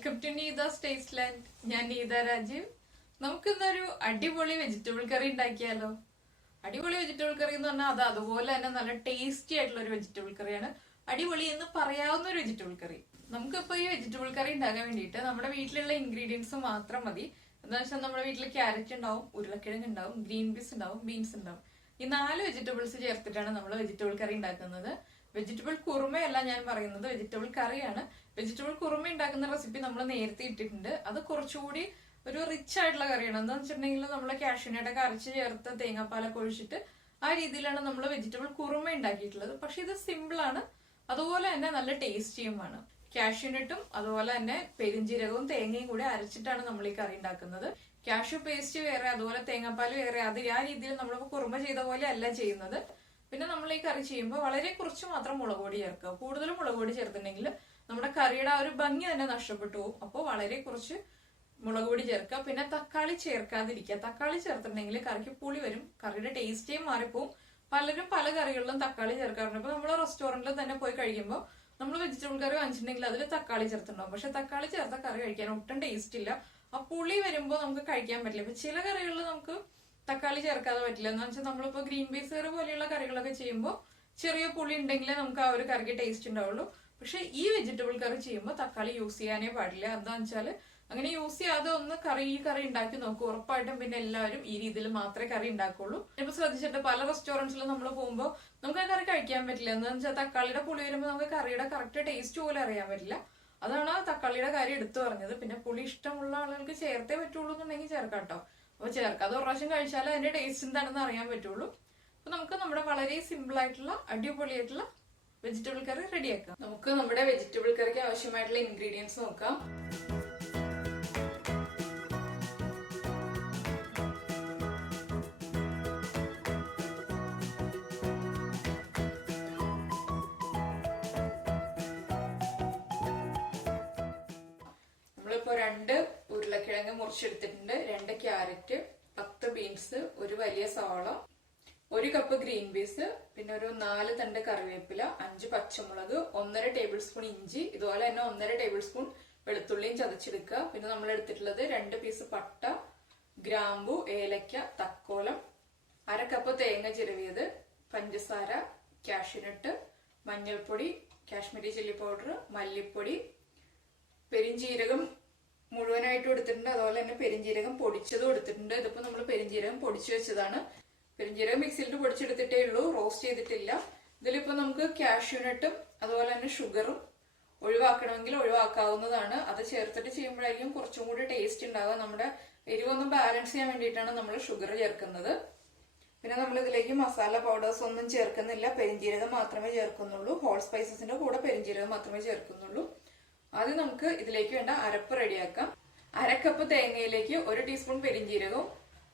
Welcome to Neetha's taste land. ഞാൻ നീത രാജീവ്. നമുക്കിന്നൊരു അടിപൊളി വെജിറ്റബിൾ കറി ഉണ്ടാക്കിയാലോ? അടിപൊളി വെജിറ്റബിൾ കറി എന്ന് പറഞ്ഞാൽ അത് അതുപോലെ തന്നെ നല്ല ടേസ്റ്റി ആയിട്ടുള്ള ഒരു വെജിറ്റബിൾ കറിയാണ്. അടിപൊളി എന്ന് പറയാവുന്ന ഒരു വെജിറ്റബിൾ കറി. നമുക്കിപ്പോ ഈ വെജിറ്റബിൾ കറി ഉണ്ടാക്കാൻ വേണ്ടിയിട്ട് നമ്മുടെ വീട്ടിലുള്ള ഇൻഗ്രീഡിയൻസ് മാത്രം മതി. എന്താ വെച്ചാൽ നമ്മുടെ വീട്ടിൽ ക്യാരറ്റ് ഉണ്ടാവും, ഉരുളക്കിഴങ്ങ് ഉണ്ടാവും, ഗ്രീൻ പീസ് ഉണ്ടാവും, ബീൻസ് ഉണ്ടാവും. ഈ 4 വെജിറ്റബിൾസ് ചേർത്തിട്ടാണ് നമ്മൾ വെജിറ്റബിൾ കറി ഉണ്ടാക്കുന്നത്. വെജിറ്റബിൾ കുറുമയല്ല ഞാൻ പറയുന്നത്, വെജിറ്റബിൾ കറിയാണ്. വെജിറ്റബിൾ കുറുമ ഉണ്ടാക്കുന്ന റെസിപ്പി നമ്മൾ നേരത്തെ ഇട്ടിട്ടുണ്ട്. അത് കുറച്ചുകൂടി ഒരു റിച്ച് ആയിട്ടുള്ള കറിയാണ്. എന്താണെന്ന് വെച്ചിട്ടുണ്ടെങ്കിൽ നമ്മൾ കാഷ്യൂനട്ടൊക്കെ അരച്ച് ചേർത്ത് തേങ്ങാപ്പാലൊക്കെ ഒഴിച്ചിട്ട് ആ രീതിയിലാണ് നമ്മൾ വെജിറ്റബിൾ കുറുമ ഉണ്ടാക്കിയിട്ടുള്ളത്. പക്ഷെ ഇത് സിമ്പിൾ ആണ്, അതുപോലെ തന്നെ നല്ല ടേസ്റ്റിയുമാണ്. കാഷ്യൂനട്ടും അതുപോലെ തന്നെ പെരിഞ്ജീരകവും തേങ്ങയും കൂടി അരച്ചിട്ടാണ് നമ്മൾ ഈ കറി ഉണ്ടാക്കുന്നത്. കാഷ്യൂ പേസ്റ്റ് വേറെ, അതുപോലെ തേങ്ങാപ്പാൽ വേറെ. അത് ആ രീതിയിൽ നമ്മൾ കുറുമ ചെയ്ത പോലെ അല്ല ചെയ്യുന്നത്. പിന്നെ നമ്മൾ ഈ കറി ചെയ്യുമ്പോൾ വളരെ കുറച്ച് മാത്രം മുളക് പൊടി ചേർക്കുക. കൂടുതലും മുളക് പൊടി ചേർത്തിട്ടുണ്ടെങ്കിൽ നമ്മുടെ കറിയുടെ ആ ഒരു ഭംഗി തന്നെ നഷ്ടപ്പെട്ടു പോകും. അപ്പോൾ വളരെ കുറച്ച് മുളക് പൊടി ചേർക്കുക. പിന്നെ തക്കാളി ചേർക്കാതിരിക്കുക. തക്കാളി ചേർത്തിട്ടുണ്ടെങ്കിൽ കറിക്ക് പുളി വരും, കറിയുടെ ടേസ്റ്റേ മാറിപ്പോവും. പലരും പല കറികളിലും തക്കാളി ചേർക്കാറുണ്ട്. ഇപ്പൊ നമ്മൾ റെസ്റ്റോറന്റിൽ തന്നെ പോയി കഴിക്കുമ്പോൾ നമ്മൾ വെജിറ്റബിൾ കറി വാങ്ങിച്ചിട്ടുണ്ടെങ്കിൽ അതിൽ തക്കാളി ചേർത്തിട്ടുണ്ടാവും. പക്ഷെ തക്കാളി ചേർത്ത കറി കഴിക്കാൻ ഒട്ടും ടേസ്റ്റ് ഇല്ല. ആ പുളി വരുമ്പോൾ നമുക്ക് കഴിക്കാൻ പറ്റില്ല. ഇപ്പൊ ചില കറികളിൽ നമുക്ക് തക്കാളി ചേർക്കാതെ പറ്റില്ല. എന്ന് വെച്ചാൽ നമ്മളിപ്പോ ഗ്രീൻ പീസ് കറി പോലെയുള്ള കറികളൊക്കെ ചെയ്യുമ്പോൾ ചെറിയ പുളി ഉണ്ടെങ്കിലേ നമുക്ക് ആ ഒരു കറിക്ക് ടേസ്റ്റ് ഉണ്ടാവുള്ളൂ. പക്ഷെ ഈ വെജിറ്റബിൾ കറി ചെയ്യുമ്പോൾ തക്കാളി യൂസ് ചെയ്യാനേ പാടില്ല. എന്താന്ന് വെച്ചാല് അങ്ങനെ യൂസ് ചെയ്യാതെ ഒന്ന് ഈ കറി ഉണ്ടാക്കി നോക്കും. ഉറപ്പായിട്ടും പിന്നെ എല്ലാവരും ഈ രീതിയിൽ മാത്രമേ കറി ഉണ്ടാക്കുള്ളൂ. ഇപ്പൊ ശ്രദ്ധിച്ചിട്ട് പല റെസ്റ്റോറൻറ്റ്സിലും നമ്മൾ പോകുമ്പോൾ നമുക്ക് ആ കറി കഴിക്കാൻ പറ്റില്ല. എന്താണെന്ന് വെച്ചാൽ തക്കാളിയുടെ പുളി വരുമ്പോൾ നമുക്ക് കറിയുടെ കറക്റ്റ് ടേസ്റ്റ് പോലും അറിയാൻ പറ്റില്ല. അതാണ് തക്കാളിയുടെ കാര്യം എടുത്തു പറഞ്ഞത്. പിന്നെ പുളി ഇഷ്ടമുള്ള ആളുകൾക്ക് ചേർത്തേ പറ്റുള്ളൂ എന്നുണ്ടെങ്കിൽ ചേർക്കാം കേട്ടോ. അപ്പൊ ചേർക്കാതെ ഒരു പ്രാവശ്യം കഴിച്ചാൽ അതിന്റെ ടേസ്റ്റ് എന്താണെന്ന് അറിയാൻ പറ്റുള്ളൂ. അപ്പൊ നമുക്ക് നമ്മുടെ വളരെ സിമ്പിൾ ആയിട്ടുള്ള അടിപൊളിയായിട്ടുള്ള വെജിറ്റബിൾ കറി റെഡിയാക്കാം. നമുക്ക് നമ്മുടെ വെജിറ്റബിൾ കറിക്ക് ആവശ്യമായിട്ടുള്ള ഇൻഗ്രീഡിയൻസ് നോക്കാം. നമ്മളിപ്പോ 2 ഉരുളക്കിഴങ്ങ് മുറിച്ചെടുത്തിട്ടുണ്ട്, 2 ക്യാരറ്റ്, 10 ബീൻസ്, ഒരു വലിയ സവാള, 1 കപ്പ് ഗ്രീൻ പീസ്, പിന്നെ ഒരു 4 തണ്ട് കറിവേപ്പില, 5 പച്ചമുളക്, 1.5 ടേബിൾ സ്പൂൺ ഇഞ്ചി, ഇതുപോലെ തന്നെ 1.5 ടേബിൾ സ്പൂൺ വെളുത്തുള്ളിയും ചതച്ചെടുക്കുക. പിന്നെ നമ്മൾ എടുത്തിട്ടുള്ളത് 2 പീസ് പട്ട, ഗ്രാമ്പു, ഏലക്ക, തക്കോലം, 1/2 കപ്പ് തേങ്ങ ചിരവിയത്, പഞ്ചസാര, കാഷ്യൂനട്ട്, മഞ്ഞൾപ്പൊടി, കാശ്മീരി ചില്ലി പൗഡർ, മല്ലിപ്പൊടി, പെരിഞ്ജീരകം മുഴുവനായിട്ടും എടുത്തിട്ടുണ്ട്. അതുപോലെ തന്നെ പെരിഞ്ജീരകം പൊടിച്ചതും എടുത്തിട്ടുണ്ട്. ഇതിപ്പോ നമ്മൾ പെരിഞ്ജീരകം പൊടിച്ചു വെച്ചതാണ്. പെരിഞ്ജീരകം മിക്സിയിൽ പൊടിച്ചെടുത്തിട്ടേ ഉള്ളൂ, റോസ്റ്റ് ചെയ്തിട്ടില്ല. ഇതിലിപ്പോ നമുക്ക് കാഷ്യൂനട്ടും അതുപോലെ തന്നെ ഷുഗറും ഒഴിവാക്കണമെങ്കിൽ ഒഴിവാക്കാവുന്നതാണ്. അത് ചേർത്തിട്ട് ചെയ്യുമ്പോഴായിരിക്കും കുറച്ചും കൂടി ടേസ്റ്റ് ഉണ്ടാവുക. നമ്മുടെ എരിവൊന്നും ബാലൻസ് ചെയ്യാൻ വേണ്ടിയിട്ടാണ് നമ്മൾ ഷുഗർ ചേർക്കുന്നത്. പിന്നെ നമ്മൾ ഇതിലേക്ക് മസാല പൗഡേഴ്സ് ഒന്നും ചേർക്കുന്നില്ല, പെരിഞ്ജീരകം മാത്രമേ ചേർക്കുന്നുള്ളൂ. ഹോൾ സ്പൈസസിന്റെ കൂടെ പെരിഞ്ജീരകം മാത്രമേ ചേർക്കുന്നുള്ളൂ. ആദ്യം നമുക്ക് ഇതിലേക്ക് വേണ്ട അരപ്പ് റെഡിയാക്കാം. 1/2 കപ്പ് തേങ്ങയിലേക്ക് 1 ടീസ്പൂൺ പെരിഞ്ജീരകവും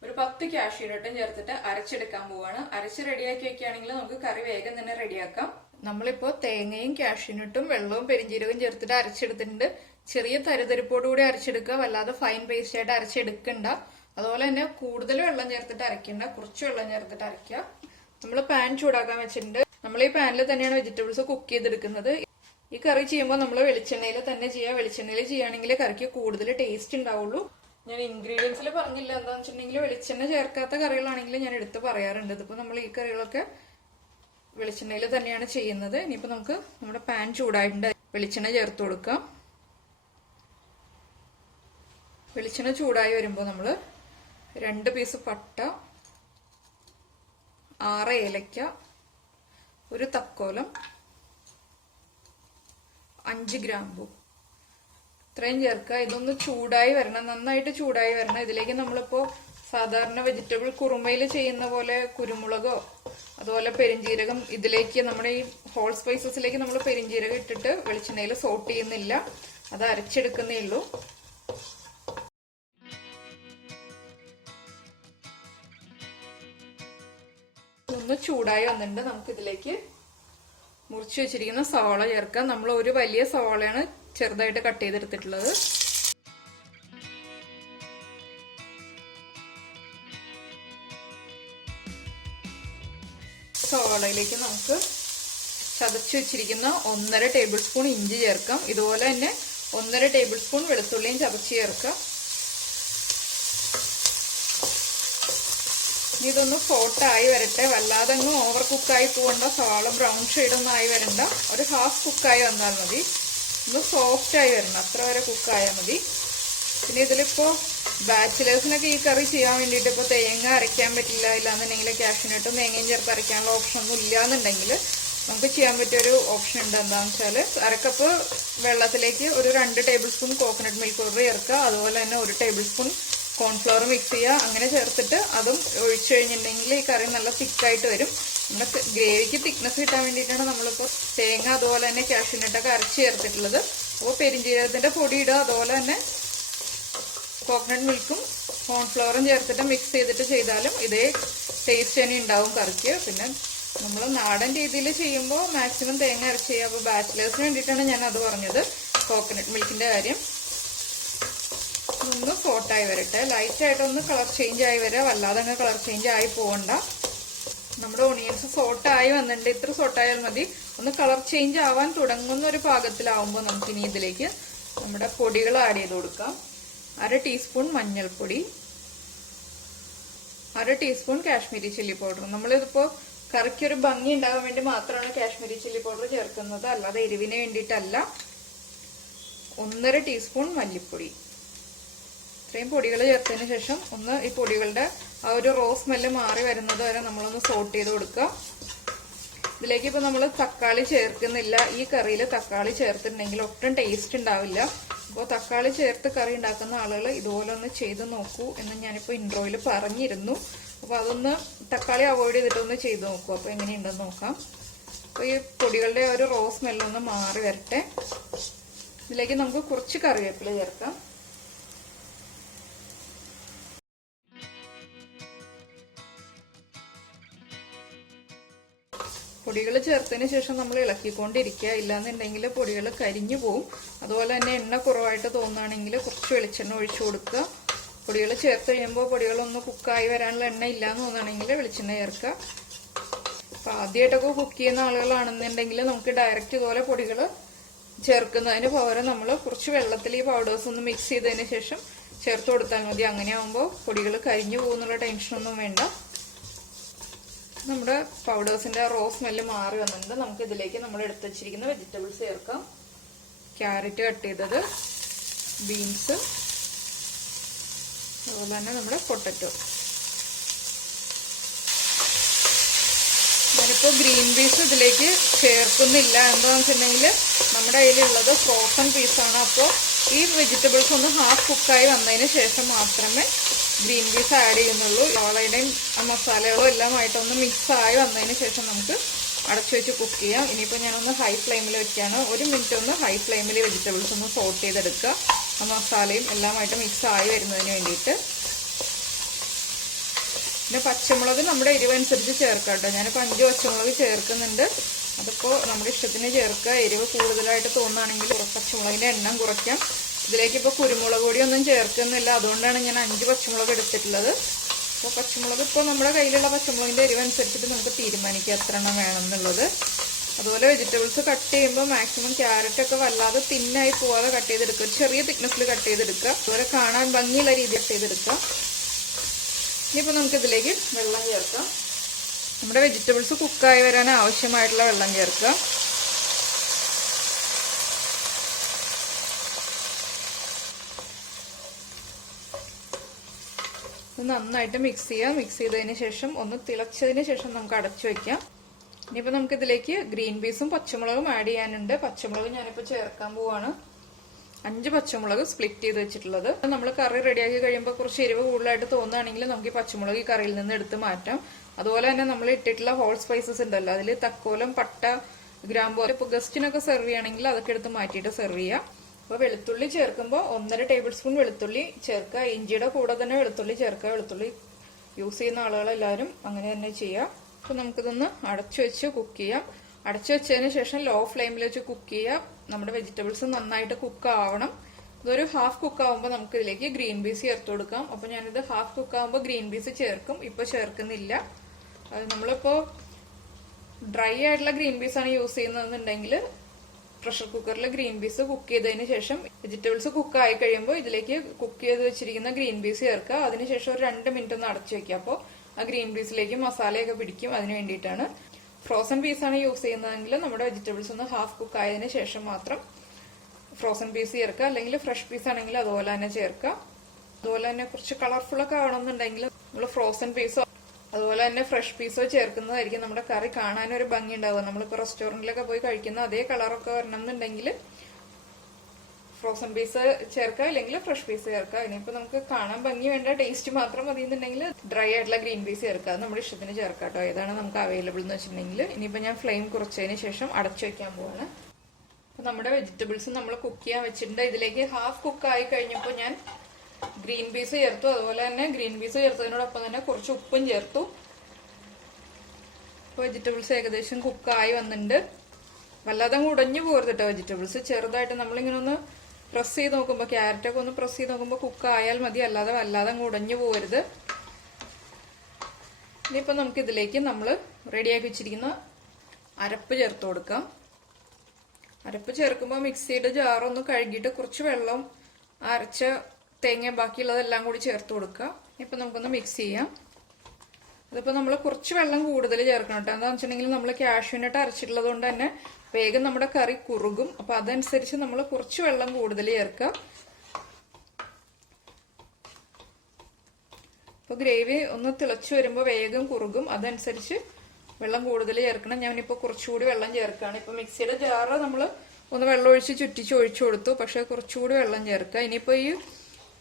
ഒരു 10 കാഷ്യൂനട്ടും ചേർത്തിട്ട് അരച്ചെടുക്കാൻ പോവാണ്. അരച്ച് റെഡിയാക്കി വെക്കുകയാണെങ്കിൽ നമുക്ക് കറി വേഗം തന്നെ റെഡിയാക്കാം. നമ്മളിപ്പോ തേങ്ങയും കാഷ്യൂനട്ടും വെള്ളവും പെരിഞ്ജീരകവും ചേർത്തിട്ട് അരച്ചെടുത്തിട്ടുണ്ട്. ചെറിയ തരിതരിപ്പോടുകൂടി അരച്ചെടുക്കുക, വല്ലാതെ ഫൈൻ പേസ്റ്റ് ആയിട്ട് അരച്ചെടുക്കണ്ട. അതുപോലെ തന്നെ കൂടുതൽ വെള്ളം ചേർത്തിട്ട് അരയ്ക്കണ്ട, കുറച്ച് വെള്ളം ചേർത്തിട്ട് അരയ്ക്കുക. നമ്മൾ പാൻ ചൂടാക്കാൻ വെച്ചിട്ടുണ്ട്. നമ്മൾ ഈ പാനിൽ തന്നെയാണ് വെജിറ്റബിൾസ് കുക്ക് ചെയ്തെടുക്കുന്നത്. ഈ കറി ചെയ്യുമ്പോൾ നമ്മൾ വെളിച്ചെണ്ണയിൽ തന്നെ ചെയ്യുക. വെളിച്ചെണ്ണയിൽ ചെയ്യുകയാണെങ്കിൽ കറിക്ക് കൂടുതൽ ടേസ്റ്റ് ഉണ്ടാവുള്ളൂ. ഞാൻ ഇൻഗ്രീഡിയൻസിൽ പറഞ്ഞില്ല, എന്താണെന്ന് വെച്ചിട്ടുണ്ടെങ്കിൽ വെളിച്ചെണ്ണ ചേർക്കാത്ത കറികളാണെങ്കിൽ ഞാൻ എടുത്ത് പറയാറുണ്ട്. ഇതിപ്പോൾ നമ്മൾ ഈ കറികളൊക്കെ വെളിച്ചെണ്ണയിൽ തന്നെയാണ് ചെയ്യുന്നത്. ഇനിയിപ്പോൾ നമുക്ക് നമ്മുടെ പാൻ ചൂടായിട്ടുണ്ട്, വെളിച്ചെണ്ണ ചേർത്ത് കൊടുക്കാം. വെളിച്ചെണ്ണ ചൂടായി വരുമ്പോൾ നമ്മൾ 2 പീസ് പട്ട, 6 ഏലക്ക, ഒരു തക്കോലം, 5 ഗ്രാമ്പു ഇത്രയും ചേർക്കുക. ഇതൊന്ന് ചൂടായി വരണം, നന്നായിട്ട് ചൂടായി വരണം. ഇതിലേക്ക് നമ്മളിപ്പോ സാധാരണ വെജിറ്റബിൾ കുറുമയിൽ ചെയ്യുന്ന പോലെ കുരുമുളകോ അതുപോലെ പെരിഞ്ജീരകം, ഇതിലേക്ക് നമ്മുടെ ഈ ഹോൾ സ്പൈസസിലേക്ക് നമ്മൾ പെരിഞ്ജീരകം ഇട്ടിട്ട് വെളിച്ചെണ്ണയിൽ സോട്ട് ചെയ്യുന്നില്ല, അത് അരച്ചെടുക്കുന്നേ ഉള്ളൂ. ഒന്ന് ചൂടായി വന്നിട്ടുണ്ട്. നമുക്ക് ഇതിലേക്ക് മുറിച്ച് വെച്ചിരിക്കുന്ന സവാള ചേർക്കാം. നമ്മൾ ഒരു വലിയ സവാളയാണ് ചെറുതായിട്ട് കട്ട് ചെയ്തെടുത്തിട്ടുള്ളത്. സവാളയിലേക്ക് നമുക്ക് ചതച്ച് വെച്ചിരിക്കുന്ന 1.5 ടേബിൾ സ്പൂൺ ഇഞ്ചി ചേർക്കാം. ഇതുപോലെ തന്നെ 1.5 ടേബിൾ സ്പൂൺ വെളുത്തുള്ളിയും ചതച്ച് ചേർക്കുക. ഇതൊന്ന് സോട്ടായി വരട്ടെ. വല്ലാതെ അങ്ങ് ഓവർ കുക്കായി പോകണ്ട. സവാള ബ്രൗൺ ഷെയ്ഡൊന്നും ആയി വരണ്ട. ഒരു ഹാഫ് കുക്കായി വന്നാൽ മതി. ഒന്ന് സോഫ്റ്റ് ആയി വരണം, അത്ര വരെ കുക്കായാൽ മതി. പിന്നെ ഇതിലിപ്പോ ബാച്ചിലേഴ്സിനൊക്കെ ഈ കറി ചെയ്യാൻ വേണ്ടിയിട്ട് ഇപ്പോൾ തേങ്ങ അരയ്ക്കാൻ പറ്റില്ല, ഇല്ലാന്നുണ്ടെങ്കിൽ കാഷ്യൂനട്ടും തേങ്ങയും ചേർത്ത് അരയ്ക്കാനുള്ള ഓപ്ഷൻ ഒന്നും ഇല്ലാന്നുണ്ടെങ്കിൽ നമുക്ക് ചെയ്യാൻ പറ്റിയൊരു ഓപ്ഷൻ ഉണ്ട്. എന്താണെന്ന് വെച്ചാൽ അരക്കപ്പ് വെള്ളത്തിലേക്ക് ഒരു 2 table spoon coconut milk powder ചേർക്കുക. അതുപോലെ തന്നെ 1 ടേബിൾ സ്പൂൺ കോൺഫ്ലവർ മിക്സ് ചെയ്യുക. അങ്ങനെ ചേർത്തിട്ട് അതും ഒഴിച്ചു കഴിഞ്ഞിട്ടുണ്ടെങ്കിൽ ഈ കറി നല്ല തിക്കായിട്ട് വരും. നമ്മുടെ ഗ്രേവിക്ക് തിക്നെസ് കിട്ടാൻ വേണ്ടിയിട്ടാണ് നമ്മളിപ്പോൾ തേങ്ങ അതുപോലെ തന്നെ കാഷ്യൂനട്ടൊക്കെ അരച്ച് ചേർത്തിട്ടുള്ളത്. അപ്പോൾ പെരിഞ്ജീരകത്തിന്റെ പൊടി ഇടുക. അതുപോലെ തന്നെ കോക്കനട്ട് മിൽക്കും കോൺഫ്ലവറും ചേർത്തിട്ട് മിക്സ് ചെയ്തിട്ട് ചെയ്താലും ഇതേ ടേസ്റ്റ് തന്നെ ഉണ്ടാവും കറിക്ക്. പിന്നെ നമ്മൾ നാടൻ രീതിയിൽ ചെയ്യുമ്പോൾ മാക്സിമം തേങ്ങ അരച്ച് ചെയ്യുക. അപ്പോൾ ബാച്ചിലേഴ്സിന് വേണ്ടിയിട്ടാണ് ഞാൻ അത് പറഞ്ഞത്, കോക്കനട്ട് മിൽക്കിന്റെ കാര്യം. ഒന്ന് സോട്ടായി വരട്ടെ. ലൈറ്റായിട്ടൊന്ന് കളർ ചേഞ്ച് ആയി വരിക, വല്ലാതെ അങ്ങ് കളർ ചേഞ്ച് ആയി പോകണ്ട. നമ്മുടെ ഓണിയൻസ് സോട്ടായി വന്നിട്ടുണ്ട്. ഇത്ര സോട്ടായാൽ മതി. ഒന്ന് കളർ ചേഞ്ച് ആവാൻ തുടങ്ങുന്ന ഒരു പാകത്തിലാവുമ്പോൾ നമുക്കിനി ഇതിലേക്ക് നമ്മുടെ പൊടികൾ ആഡ് ചെയ്ത് കൊടുക്കാം. 1/2 ടീസ്പൂൺ മഞ്ഞൾപ്പൊടി, 1/2 ടീസ്പൂൺ കാശ്മീരി ചില്ലി പൗഡർ. നമ്മളിതിപ്പോ കറിക്കൊരു ഭംഗി ഉണ്ടാകാൻ വേണ്ടി മാത്രമാണ് കാശ്മീരി ചില്ലി പൗഡർ ചേർക്കുന്നത്, അല്ലാതെ എരിവിന് വേണ്ടിയിട്ടല്ല. 1.5 ടീസ്പൂൺ മല്ലിപ്പൊടി. ഇത്രയും പൊടികൾ ചേർത്തതിന് ശേഷം ഒന്ന് ഈ പൊടികളുടെ ആ ഒരു റോ സ്മെല്ല് മാറി വരുന്നത് വരെ നമ്മളൊന്ന് സോട്ട് ചെയ്ത് കൊടുക്കുക. ഇതിലേക്ക് ഇപ്പൊ നമ്മൾ തക്കാളി ചേർക്കുന്നില്ല. ഈ കറിയിൽ തക്കാളി ചേർത്തിട്ടുണ്ടെങ്കിൽ ഒട്ടും ടേസ്റ്റ് ഉണ്ടാവില്ല. അപ്പോൾ തക്കാളി ചേർത്ത് കറി ഉണ്ടാക്കുന്ന ആളുകൾ ഇതുപോലെ ഒന്ന് ചെയ്ത് നോക്കൂ എന്ന് ഞാനിപ്പോൾ ഇൻട്രോയിൽ പറഞ്ഞിരുന്നു. അപ്പോൾ അതൊന്ന് തക്കാളി അവോയ്ഡ് ചെയ്തിട്ടൊന്ന് ചെയ്ത് നോക്കൂ. അപ്പോൾ എങ്ങനെയുണ്ടെന്ന് നോക്കാം. അപ്പോൾ ഈ പൊടികളുടെ ഒരു റോ സ്മെല്ലൊന്ന് മാറി വരട്ടെ. ഇതിലേക്ക് നമുക്ക് കുറച്ച് കറിവേപ്പില ചേർക്കാം. പൊടികൾ ചേർത്തതിന് ശേഷം നമ്മൾ ഇളക്കിക്കൊണ്ടിരിക്കുക. ഇല്ലാന്നുണ്ടെങ്കിൽ പൊടികൾ കരിഞ്ഞു പോവും. അതുപോലെ തന്നെ എണ്ണ കുറവായിട്ട് തോന്നുകയാണെങ്കിൽ കുറച്ച് വെളിച്ചെണ്ണ ഒഴിച്ചു കൊടുക്കുക. പൊടികൾ ചേർത്ത് കഴിയുമ്പോൾ പൊടികളൊന്ന് കുക്കായി വരാനുള്ള എണ്ണ ഇല്ലാന്ന് തോന്നുകയാണെങ്കിൽ വെളിച്ചെണ്ണ ചേർക്കുക. അപ്പൊ ആദ്യമായിട്ടൊക്കെ കുക്ക് ചെയ്യുന്ന ആളുകളാണെന്നുണ്ടെങ്കിൽ നമുക്ക് ഡയറക്റ്റ് ഇതുപോലെ പൊടികൾ ചേർക്കുന്നതിന് പകരം നമ്മൾ കുറച്ച് വെള്ളത്തിൽ ഈ പൗഡേഴ്സ് ഒന്ന് മിക്സ് ചെയ്തതിന് ശേഷം ചേർത്ത് കൊടുത്താൽ മതി. അങ്ങനെ ആകുമ്പോൾ പൊടികൾ കരിഞ്ഞു പോകുന്നുള്ള ടെൻഷനൊന്നും വേണ്ട. നമ്മുടെ പൗഡേഴ്സിന്റെ റോ സ്മെല്ല് മാറി വന്നിട്ടുണ്ട്. നമുക്ക് ഇതിലേക്ക് നമ്മൾ എടുത്ത് വെച്ചിരിക്കുന്ന വെജിറ്റബിൾസ് ചേർക്കാം. ക്യാരറ്റ് കട്ട് ചെയ്തത്, ബീൻസ്, അതുപോലെ തന്നെ നമ്മുടെ പൊട്ടറ്റോ. ഞാനിപ്പോൾ ഗ്രീൻ പീസ് ഇതിലേക്ക് ചേർക്കുന്നില്ല. എന്താണെന്ന് വെച്ചിട്ടുണ്ടെങ്കിൽ നമ്മുടെ കയ്യിലുള്ളത് ഫ്രോസൺ പീസാണ്. അപ്പോൾ ഈ വെജിറ്റബിൾസ് ഒന്ന് ഹാഫ് കുക്കായി വന്നതിന് ശേഷം മാത്രമേ ഗ്രീൻ പീസ് ആഡ് ചെയ്യുന്നുള്ളൂ. സവാളയുടെയും മസാലകളും എല്ലാമായിട്ടൊന്ന് മിക്സ് ആയി വന്നതിന് ശേഷം നമുക്ക് അടച്ചു വെച്ച് കുക്ക് ചെയ്യാം. ഇനിയിപ്പോൾ ഞാനൊന്ന് ഹൈ ഫ്ലെയിമിൽ വെക്കുകയാണ്. 1 മിനിറ്റ് ഒന്ന് ഹൈ ഫ്ലെയിമിൽ വെജിറ്റബിൾസ് ഒന്ന് സോട്ട് ചെയ്തെടുക്കുക. ആ മസാലയും എല്ലാമായിട്ട് മിക്സ് ആയി വരുന്നതിന് വേണ്ടിയിട്ട്. പിന്നെ പച്ചമുളക് നമ്മുടെ എരിവനുസരിച്ച് ചേർക്കാം കേട്ടോ. ഞാനിപ്പോൾ 5 പച്ചമുളക് ചേർക്കുന്നുണ്ട്. അതിപ്പോൾ നമ്മുടെ ഇഷ്ടത്തിന് ചേർക്കുക. എരിവ് കൂടുതലായിട്ട് തോന്നുകയാണെങ്കിൽ പച്ചമുളകിന്റെ എണ്ണം കുറയ്ക്കാം. ഇതിലേക്ക് ഇപ്പോൾ കുരുമുളക് പൊടിയൊന്നും ചേർക്കുന്നില്ല. അതുകൊണ്ടാണ് ഞാൻ 5 പച്ചമുളക് എടുത്തിട്ടുള്ളത്. അപ്പോൾ പച്ചമുളക് ഇപ്പോൾ നമ്മുടെ കയ്യിലുള്ള പച്ചമുളകിന്റെ എരിവ് അനുസരിച്ചിട്ട് നമുക്ക് തീരുമാനിക്കാം എത്ര എണ്ണം വേണമെന്നുള്ളത്. അതുപോലെ വെജിറ്റബിൾസ് കട്ട് ചെയ്യുമ്പോൾ മാക്സിമം ക്യാരറ്റ് ഒക്കെ വല്ലാതെ തിന്നായി പോവാതെ കട്ട് ചെയ്തെടുക്കുക. ചെറിയ തിക്നെസ്സിൽ കട്ട് ചെയ്തെടുക്കുക. അതുപോലെ കാണാൻ ഭംഗിയുള്ള രീതിയിൽ കട്ട് ചെയ്തെടുക്കുക. ഇനിയിപ്പോൾ നമുക്ക് ഇതിലേക്ക് വെള്ളം ചേർക്കാം. നമ്മുടെ വെജിറ്റബിൾസ് കുക്കായി വരാൻ ആവശ്യമായിട്ടുള്ള വെള്ളം ചേർക്കുക. നന്നായിട്ട് മിക്സ് ചെയ്യുക. മിക്സ് ചെയ്തതിന് ശേഷം ഒന്ന് തിളച്ചതിന് ശേഷം നമുക്ക് അടച്ചു വെക്കാം. ഇനിയിപ്പോൾ നമുക്ക് ഇതിലേക്ക് ഗ്രീൻ പീസും പച്ചമുളകും ആഡ് ചെയ്യാനുണ്ട്. പച്ചമുളക് ഞാനിപ്പോൾ ചേർക്കാൻ പോവാണ്. 5 പച്ചമുളക് സ്പ്ലിറ്റ് ചെയ്ത് വെച്ചിട്ടുള്ളത്. നമ്മൾ കറി റെഡിയാക്കി കഴിയുമ്പോൾ കുറച്ച് എരിവ് കൂടുതലായിട്ട് തോന്നുകയാണെങ്കിൽ നമുക്ക് ഈ പച്ചമുളക് ഈ കറിയിൽ നിന്ന് എടുത്ത് മാറ്റാം. അതുപോലെ തന്നെ നമ്മൾ ഇട്ടിട്ടുള്ള ഹോൾ സ്പൈസസ് ഉണ്ടല്ലോ, അതിൽ തക്കോലം, പട്ട, ഗ്രാമ്പു, ഇപ്പോൾ ഗസ്റ്റിനൊക്കെ സെർവ് ചെയ്യുകയാണെങ്കിൽ അതൊക്കെ എടുത്ത് മാറ്റിയിട്ട് സെർവ് ചെയ്യാം. അപ്പോൾ വെളുത്തുള്ളി ചേർക്കുമ്പോൾ 1.5 ടേബിൾ സ്പൂൺ വെളുത്തുള്ളി ചേർക്കുക. ഇഞ്ചിയുടെ കൂടെ തന്നെ വെളുത്തുള്ളി ചേർക്കുക. വെളുത്തുള്ളി യൂസ് ചെയ്യുന്ന ആളുകളെല്ലാവരും അങ്ങനെ തന്നെ ചെയ്യാം. അപ്പോൾ നമുക്കിതൊന്ന് അടച്ചു വെച്ച് കുക്ക് ചെയ്യാം. അടച്ചു വെച്ചതിന് ശേഷം ലോ ഫ്ലെയിമിൽ വെച്ച് കുക്ക് ചെയ്യാം. നമ്മുടെ വെജിറ്റബിൾസ് നന്നായിട്ട് കുക്ക് ആവണം. ഇതൊരു ഹാഫ് കുക്ക് ആവുമ്പോൾ നമുക്ക് ഇതിലേക്ക് ഗ്രീൻ പീസ് ചേർത്ത് കൊടുക്കാം. അപ്പോൾ ഞാനിത് ഹാഫ് കുക്ക് ആവുമ്പോൾ ഗ്രീൻ പീസ് ചേർക്കും. ഇപ്പോൾ ചേർക്കുന്നില്ല. നമ്മളിപ്പോൾ ഡ്രൈ ആയിട്ടുള്ള ഗ്രീൻ പീസ് ആണ് യൂസ് ചെയ്യുന്നതെന്നുണ്ടെങ്കിൽ പ്രഷർ കുക്കറിൽ ഗ്രീൻ പീസ് കുക്ക് ചെയ്തതിന് ശേഷം വെജിറ്റബിൾസ് കുക്ക് ആയി കഴിയുമ്പോൾ ഇതിലേക്ക് കുക്ക് ചെയ്ത് വെച്ചിരിക്കുന്ന ഗ്രീൻ പീസ് ചേർക്കുക. അതിനുശേഷം ഒരു 2 മിനിറ്റ് ഒന്ന് അടച്ചു വെക്കുക. അപ്പോൾ ആ ഗ്രീൻ പീസിലേക്ക് മസാലയൊക്കെ പിടിക്കും. അതിന് വേണ്ടിയിട്ടാണ്. ഫ്രോസൺ പീസാണ് യൂസ് ചെയ്യുന്നതെങ്കിൽ നമ്മുടെ വെജിറ്റബിൾസ് ഒന്ന് ഹാഫ് കുക്ക് ആയതിനു ശേഷം മാത്രം ഫ്രോസൺ പീസ് ചേർക്കുക. അല്ലെങ്കിൽ ഫ്രഷ് പീസ് ആണെങ്കിൽ അതുപോലെ തന്നെ ചേർക്കുക. അതുപോലെ തന്നെ കുറച്ച് കളർഫുൾ ഒക്കെ ആവണമെന്നുണ്ടെങ്കിൽ നമ്മൾ ഫ്രോസൺ പീസോ അതുപോലെ തന്നെ ഫ്രഷ് പീസോ ചേർക്കുന്നതായിരിക്കും നമ്മുടെ കറി കാണാനൊരു ഭംഗി ഉണ്ടാവുക. നമ്മളിപ്പോൾ റെസ്റ്റോറൻറ്റിലൊക്കെ പോയി കഴിക്കുന്ന അതേ കളറൊക്കെ വരണം എന്നുണ്ടെങ്കിൽ ഫ്രോസൺ പീസ് ചേർക്കുക, അല്ലെങ്കിൽ ഫ്രഷ് പീസ് ചേർക്കുക. ഇനിയിപ്പോൾ നമുക്ക് കാണാൻ ഭംഗി വേണ്ട, ടേസ്റ്റ് മാത്രം മതി എന്നുണ്ടെങ്കിൽ ഡ്രൈ ആയിട്ടുള്ള ഗ്രീൻ പീസ് ചേർക്കുക. അത് നമ്മുടെ ഇഷ്ടത്തിന് ചേർക്കാം കേട്ടോ. ഏതാണ് നമുക്ക് അവൈലബിൾ എന്ന് വെച്ചിട്ടുണ്ടെങ്കിൽ. ഇനിയിപ്പോൾ ഞാൻ ഫ്ലെയിം കുറച്ചതിന് ശേഷം അടച്ചു വെക്കാൻ പോവാണ്. അപ്പോൾ നമ്മുടെ വെജിറ്റബിൾസ് നമ്മൾ കുക്ക് ചെയ്യാൻ വെച്ചിട്ടുണ്ട്. ഇതിലേക്ക് ഹാഫ് കുക്ക് ആയി കഴിഞ്ഞപ്പോൾ ഞാൻ ഗ്രീൻ പീസ് ചേർത്തു. അതുപോലെ തന്നെ ഗ്രീൻ പീസ് ചേർത്തതിനോടൊപ്പം തന്നെ കുറച്ച് ഉപ്പും ചേർത്തു. അപ്പോൾ വെജിറ്റബിൾസ് ഏകദേശം കുക്കായി വന്നിട്ടുണ്ട്. വല്ലാതെ ഉടഞ്ഞു പോകരുത് കേട്ടോ വെജിറ്റബിൾസ്. ചെറുതായിട്ട് നമ്മളിങ്ങനെ ഒന്ന് പ്രസ് ചെയ്ത് നോക്കുമ്പോൾ, ക്യാരറ്റൊക്കെ ഒന്ന് പ്രസ് ചെയ്ത് നോക്കുമ്പോൾ കുക്കായാൽ മതി. അല്ലാതെ വല്ലാതെ ഉടഞ്ഞു പോകരുത്. ഇനിയിപ്പോൾ നമുക്ക് ഇതിലേക്ക് നമ്മൾ റെഡിയാക്കി വെച്ചിരിക്കുന്ന അരപ്പ് ചേർത്ത് കൊടുക്കാം. അരപ്പ് ചേർക്കുമ്പോൾ മിക്സിയുടെ ജാറൊന്ന് കഴുകിയിട്ട് കുറച്ച് വെള്ളം, അരച്ച തേങ്ങ ബാക്കിയുള്ളതെല്ലാം കൂടി ചേർത്ത് കൊടുക്കുക. ഇപ്പം നമുക്കൊന്ന് മിക്സ് ചെയ്യാം. അതിപ്പോൾ നമ്മൾ കുറച്ച് വെള്ളം കൂടുതൽ ചേർക്കണം കേട്ടോ. എന്താണെന്ന് വെച്ചിട്ടുണ്ടെങ്കിൽ നമ്മൾ കാഷ്യൂനട്ട് അരച്ചിട്ടുള്ളത് കൊണ്ട് തന്നെ വേഗം നമ്മുടെ കറി കുറുകും. അപ്പം അതനുസരിച്ച് നമ്മൾ കുറച്ച് വെള്ളം കൂടുതൽ ചേർക്കുക. ഇപ്പോൾ ഗ്രേവി ഒന്ന് തിളച്ച് വരുമ്പോൾ വേഗം കുറുകും. അതനുസരിച്ച് വെള്ളം കൂടുതൽ ചേർക്കണം. ഞാനിപ്പോൾ കുറച്ചുകൂടി വെള്ളം ചേർക്കുകയാണ്. ഇപ്പോൾ മിക്സിയുടെ ജാറ് നമ്മൾ ഒന്ന് വെള്ളം ഒഴിച്ച് ചുറ്റിച്ച് ഒഴിച്ചു കൊടുത്തു. പക്ഷേ കുറച്ചുകൂടി വെള്ളം ചേർക്കുക. ഇനിയിപ്പോൾ ഈ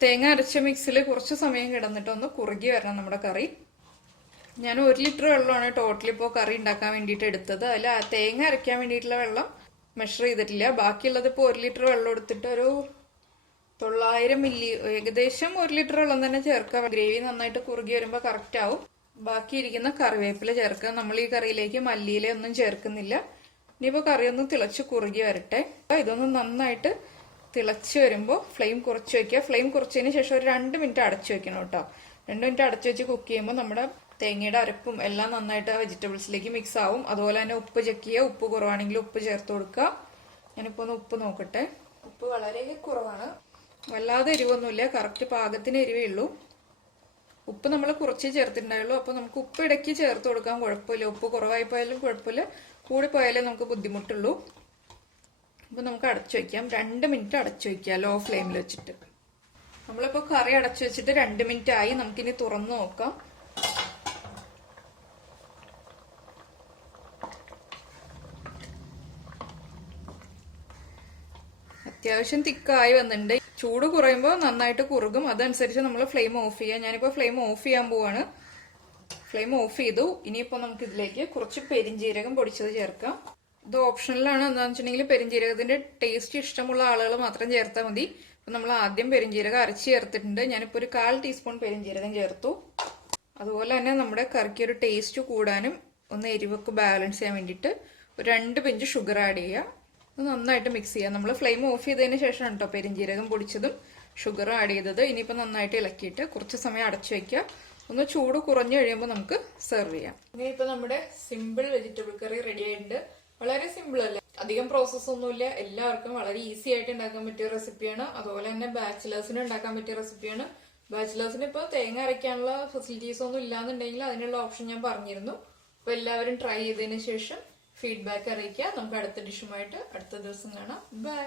തേങ്ങ അരച്ച മിക്സിൽ കുറച്ച് സമയം കിടന്നിട്ട് ഒന്ന് കുറുകി വരണം നമ്മുടെ കറി. ഞാൻ 1 ലിറ്റർ വെള്ളമാണ് ടോട്ടൽ ഇപ്പോൾ കറി ഉണ്ടാക്കാൻ വേണ്ടിയിട്ട് എടുത്തത്. അതിൽ തേങ്ങ അരയ്ക്കാൻ വേണ്ടിയിട്ടുള്ള വെള്ളം മെഷർ ചെയ്തിട്ടില്ല. ബാക്കിയുള്ളത് ഇപ്പോൾ 1 ലിറ്റർ വെള്ളം എടുത്തിട്ട് ഒരു 900 മില്ലി, ഏകദേശം 1 ലിറ്റർ വെള്ളം തന്നെ ചേർക്കുക. ഗ്രേവി നന്നായിട്ട് കുറുകി വരുമ്പോൾ കറക്റ്റ് ആവും. ബാക്കി ഇരിക്കുന്ന കറിവേപ്പില ചേർക്കുക. നമ്മൾ ഈ കറിയിലേക്ക് മല്ലിയില ഒന്നും ചേർക്കുന്നില്ല. ഇനിയിപ്പോൾ കറി ഒന്ന് തിളച്ച് കുറുകി വരട്ടെ. ഇതൊന്ന് നന്നായിട്ട് തിളച്ച് വരുമ്പോൾ ഫ്ലെയിം കുറച്ച് വെക്കുക. ഫ്ലെയിം കുറച്ചതിന് ശേഷം ഒരു 2 മിനിറ്റ് അടച്ചു വെക്കണം കേട്ടോ. 2 മിനിറ്റ് അടച്ചു വെച്ച് കുക്ക് ചെയ്യുമ്പോൾ നമ്മുടെ തേങ്ങയുടെ അരപ്പും എല്ലാം നന്നായിട്ട് വെജിറ്റബിൾസിലേക്ക് മിക്സ് ആവും. അതുപോലെ തന്നെ ഉപ്പ് ചെക്ക് ചെയ്യുക. ഉപ്പ് കുറവാണെങ്കിൽ ഉപ്പ് ചേർത്ത് കൊടുക്കുക. ഞാനിപ്പോൾ ഒന്ന് ഉപ്പ് നോക്കട്ടെ. ഉപ്പ് വളരെ കുറവാണ്. വല്ലാതെ എരിവൊന്നുമില്ല. കറക്റ്റ് പാകത്തിന് എരിവേ ഉള്ളൂ. ഉപ്പ് നമ്മൾ കുറച്ചേ ചേർത്തിട്ടുണ്ടായുള്ളൂ. അപ്പോൾ നമുക്ക് ഉപ്പ് ഇടയ്ക്ക് ചേർത്ത് കൊടുക്കാൻ കുഴപ്പമില്ല. ഉപ്പ് കുറവായി പോയാലും കുഴപ്പമില്ല, കൂടിപ്പോയാലേ നമുക്ക് ബുദ്ധിമുട്ടുള്ളൂ. അപ്പോൾ നമുക്ക് അടച്ചു വയ്ക്കാം. 2 മിനിറ്റ് അടച്ചു വയ്ക്കുക ലോ ഫ്ലെയിമിൽ വെച്ചിട്ട്. നമ്മളിപ്പോൾ കറി അടച്ചു വെച്ചിട്ട് 2 മിനിറ്റ് ആയി. നമുക്കിനി തുറന്നു നോക്കാം. അത്യാവശ്യം തിക്കായി വന്നിട്ടുണ്ട്. ചൂട് കുറയുമ്പോൾ നന്നായിട്ട് കുറുകും. അതനുസരിച്ച് നമ്മൾ ഫ്ലെയിം ഓഫ് ചെയ്യുക. ഞാനിപ്പോൾ ഫ്ലെയിം ഓഫ് ചെയ്യാൻ പോവാണ്. ഫ്ലെയിം ഓഫ് ചെയ്തു. ഇനിയിപ്പോൾ നമുക്ക് ഇതിലേക്ക് കുറച്ച് പെരിഞ്ജീരകം പൊടിച്ചത് ചേർക്കാം. ഇത് ഓപ്ഷണലാണ്. എന്താണെന്ന് വെച്ചിട്ടുണ്ടെങ്കിൽ പെരിഞ്ജീരകത്തിന്റെ ടേസ്റ്റ് ഇഷ്ടമുള്ള ആളുകൾ മാത്രം ചേർത്താൽ മതി. അപ്പം നമ്മൾ ആദ്യം പെരിഞ്ജീരകം അരച്ച് ചേർത്തിട്ടുണ്ട്. ഞാനിപ്പോൾ ഒരു 1/4 ടീസ്പൂൺ പെരിഞ്ജീരകം ചേർത്തു. അതുപോലെ തന്നെ നമ്മുടെ കറിക്ക് ഒരു ടേസ്റ്റ് കൂടാനും ഒന്ന് എരിവൊക്കെ ബാലൻസ് ചെയ്യാൻ വേണ്ടിയിട്ട് ഒരു 2 പിഞ്ച് ഷുഗർ ആഡ് ചെയ്യുക. ഇത് നന്നായിട്ട് മിക്സ് ചെയ്യാം. നമ്മൾ ഫ്ലെയിം ഓഫ് ചെയ്തതിന് ശേഷം കേട്ടോ പെരിഞ്ജീരകം പൊടിച്ചതും ഷുഗറും ആഡ് ചെയ്തത്. ഇനിയിപ്പോൾ നന്നായിട്ട് ഇളക്കിയിട്ട് കുറച്ച് സമയം അടച്ചു വയ്ക്കുക. ഒന്ന് ചൂട് കുറഞ്ഞു കഴിയുമ്പോൾ നമുക്ക് സെർവ് ചെയ്യാം. ഇനിയിപ്പോൾ നമ്മുടെ സിമ്പിൾ വെജിറ്റബിൾ കറി റെഡി ആയിട്ടുണ്ട്. വളരെ സിമ്പിൾ അല്ലേ, അധികം പ്രോസസ് ഒന്നുമില്ല. എല്ലാവർക്കും വളരെ ഈസി ആയിട്ട് ഉണ്ടാക്കാൻ പറ്റിയ റെസിപ്പിയാണ്. അതുപോലെ തന്നെ ബാച്ചിലേഴ്സിന് ഉണ്ടാക്കാൻ പറ്റിയ റെസിപ്പിയാണ്. ബാച്ചിലേഴ്സിന് ഇപ്പോൾ തേങ്ങ അരയ്ക്കാനുള്ള ഫെസിലിറ്റീസ് ഒന്നും ഇല്ലാന്നുണ്ടെങ്കിൽ അതിനുള്ള ഓപ്ഷൻ ഞാൻ പറഞ്ഞിരുന്നു. അപ്പോൾ എല്ലാവരും ട്രൈ ചെയ്തതിന് ശേഷം ഫീഡ്ബാക്ക് അറിയിക്കുക. നമുക്ക് അടുത്ത ഡിഷുമായിട്ട് അടുത്ത ദിവസം കാണാം. ബൈ.